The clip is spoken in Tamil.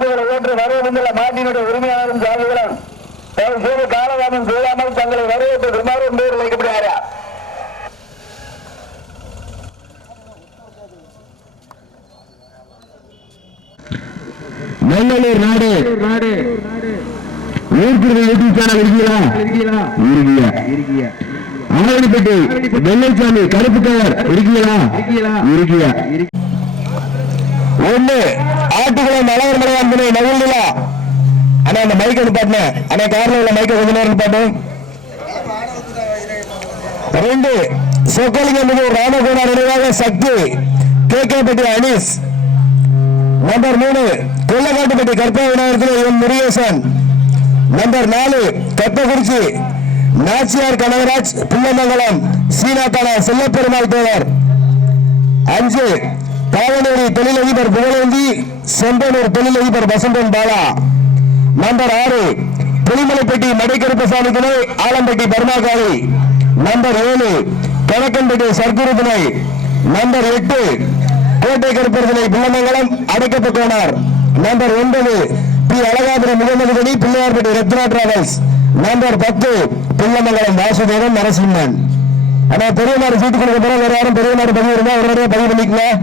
பந்துகளை ஓன்று வரவேந்துள்ள மாட்டினுடைய உரிமையாளரும் சாமிகளும் தங்கள் காலதாமம் செய்யாமல் தங்களை வரவேற்று சுமார் என்பவர் வைக்கப்படுகிறாரா நெல்லூர் நாடு நாடு ஊர்கிறது யூடியூப் சேனல் இருக்கிறீங்களா வெள்ளைச்சாமி கருப்பு கவர் இருக்கிறீங்களா இருக்கிறீங்களா இருக்கிறீங்களா ஒண்ணு ஆட்டுக்குளம் மலவர் மலையான் துணை நவில் நிலா ஆனா அந்த மைக் நிப்பாட்டின ஆனா கார்ல உள்ள மைக்க கொஞ்ச நேரம் பாட்டு ரெண்டு சொக்கலிங்கம் மிகு ராமகுணா நினைவாக சக்தி கே கேக்கப்பட்டி அனீஸ் நம்பர் மூணு கொள்ளக்காட்டுப்பட்டி கற்ப விநாயகத்தில் எம் முருகேசன் நம்பர் நாலு கத்தகுறிச்சி நாச்சியார் கனகராஜ் புல்லமங்கலம் சீனாத்தான செல்லப்பெருமாள் தேவர் அஞ்சு பாவை அங்காடி தொழிலதிபர் புகழேந்தி செம்பனூர் தொழிலதிபர் வசந்தன் பாலா நம்பர் ஆறு புலிமலைப்பட்டி மடைக்கருப்பசாமி துணை ஆலம்பட்டி பர்மாகாளி நம்பர் ஏழு கணக்கன்பட்டி சர்க்குரு துணை நம்பர் எட்டு கோட்டை கருப்பர் துணை பிள்ளமங்கலம் அடைக்கப்பட்டோனார் நம்பர் ஒன்பது பி அழகாபுரி முகமது துணி பிள்ளையார்பட்டி ரத்னா டிராவல்ஸ் நம்பர் பத்து பிள்ளமங்கலம் வாசுதேவன் நரசிம்மன் ஆனா பெரியமாறு சீட்டு கொடுக்க போறோம் வேற யாரும் பெரியமாறு பதிவு இருந்தா ஒரு நேரம் பதிவு பண்ணிக்கலாம்